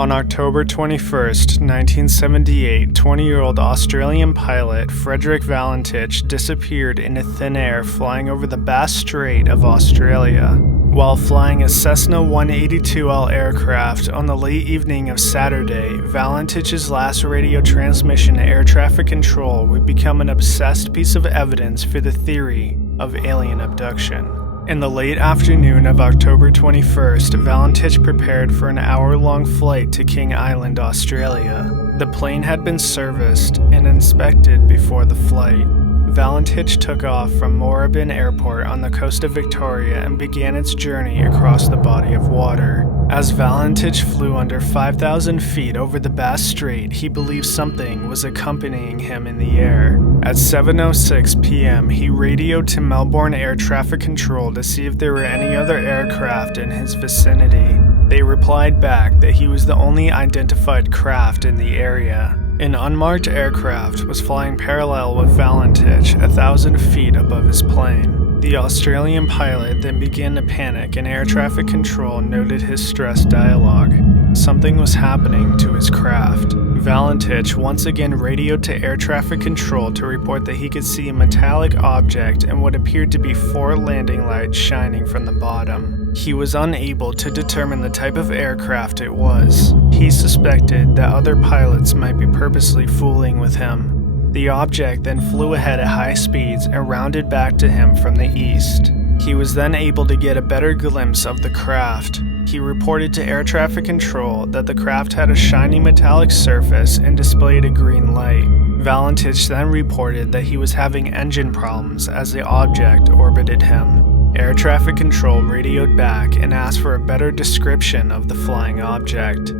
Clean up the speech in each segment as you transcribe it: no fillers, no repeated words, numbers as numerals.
On October 21st, 1978, 20-year-old Australian pilot Fredrick Valentich disappeared into thin air flying over the Bass Strait of Australia. While flying a Cessna 182L aircraft on the late evening of Saturday, Valentich's last radio transmission to air traffic control would become an obsessed piece of evidence for the theory of alien abduction. In the late afternoon of October 21st, Valentich prepared for an hour-long flight to King Island, Australia. The plane had been serviced and inspected before the flight. Valentich took off from Moorabbin Airport on the coast of Victoria and began its journey across the body of water. As Valentich flew under 5,000 feet over the Bass Strait, he believed something was accompanying him in the air. At 7:06 p.m., he radioed to Melbourne Air Traffic Control to see if there were any other aircraft in his vicinity. They replied back that he was the only identified craft in the area. An unmarked aircraft was flying parallel with Valentich 1,000 feet above his plane. The Australian pilot then began to panic, and air traffic control noted his stressed dialogue. Something was happening to his craft. Valentich once again radioed to air traffic control to report that he could see a metallic object and what appeared to be 4 landing lights shining from the bottom. He was unable to determine the type of aircraft it was. He suspected that other pilots might be purposely fooling with him. The object then flew ahead at high speeds and rounded back to him from the east. He was then able to get a better glimpse of the craft. He reported to air traffic control that the craft had a shiny metallic surface and displayed a green light. Valentich then reported that he was having engine problems as the object orbited him. Air traffic control radioed back and asked for a better description of the flying object.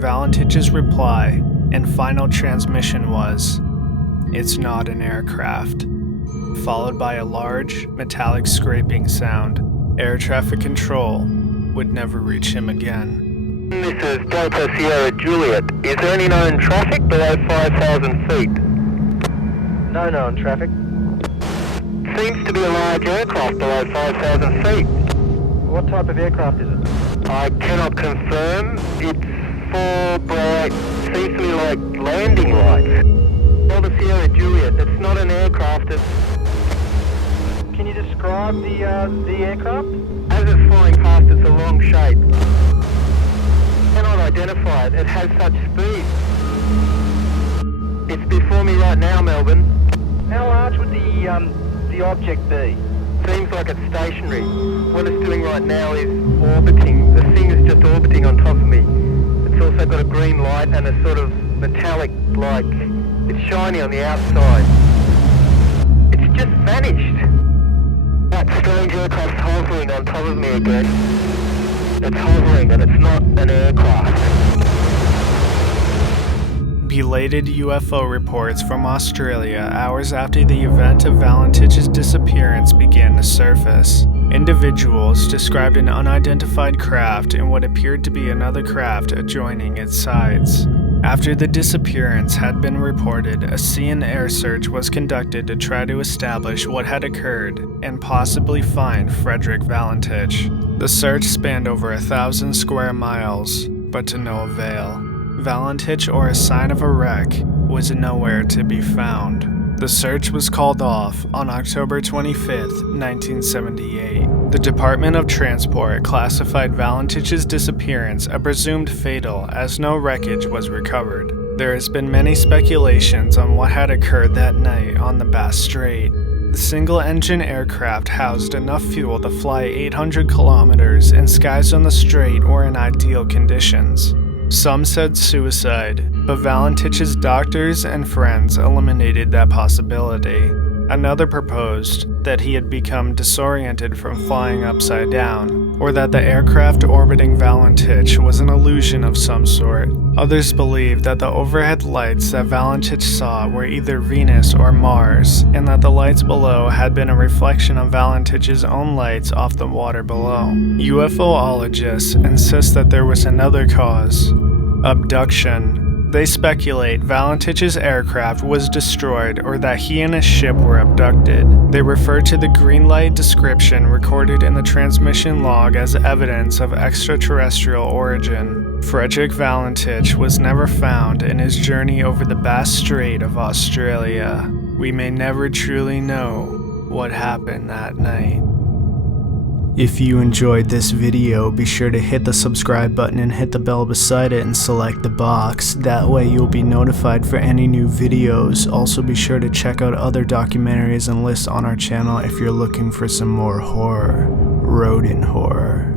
Valentich's reply and final transmission was, "It's not an aircraft," followed by a large, metallic scraping sound. Air traffic control would never reach him again. This is Delta Sierra Juliet. Is there any known traffic below 5,000 feet? No known traffic. Seems to be a large aircraft below 5,000 feet. What type of aircraft is it? I cannot confirm. It's 4 bright, seems to be like landing lights. Delta Sierra Juliet, it's not an aircraft, it's... Can you describe the aircraft? As it's flying past, it's a long shape. Cannot identify it, it has such speed. It's before me right now, Melbourne. How large would the object be? Seems like it's stationary. What it's doing right now is orbiting. The thing is just orbiting on top of me. It's also got a green light and a sort of metallic, like, it's shiny on the outside. It's just vanished. That strange aircraft's hovering on top of me again. It's hovering and it's not an aircraft. Belated UFO reports from Australia hours after the event of Valentich's disappearance began to surface. Individuals described an unidentified craft and what appeared to be another craft adjoining its sides. After the disappearance had been reported, a sea and air search was conducted to try to establish what had occurred and possibly find Fredrick Valentich. The search spanned over 1,000 square miles, but to no avail. Valentich or a sign of a wreck was nowhere to be found. The search was called off on October 25, 1978. The Department of Transport classified Valentich's disappearance a presumed fatal as no wreckage was recovered. There has been many speculations on what had occurred that night on the Bass Strait. The single-engine aircraft housed enough fuel to fly 800 kilometers, and skies on the strait were in ideal conditions. Some said suicide, but Valentich's doctors and friends eliminated that possibility. Another proposed that he had become disoriented from flying upside down, or that the aircraft orbiting Valentich was an illusion of some sort. Others believed that the overhead lights that Valentich saw were either Venus or Mars, and that the lights below had been a reflection of Valentich's own lights off the water below. UFOologists insist that there was another cause: abduction. They speculate Valentich's aircraft was destroyed or that he and his ship were abducted. They refer to the green light description recorded in the transmission log as evidence of extraterrestrial origin. Fredrick Valentich was never found in his journey over the Bass Strait of Australia. We may never truly know what happened that night. If you enjoyed this video, be sure to hit the subscribe button and hit the bell beside it and select the box. That way you'll be notified for any new videos. Also be sure to check out other documentaries and lists on our channel if you're looking for some more horror. Rodan horror.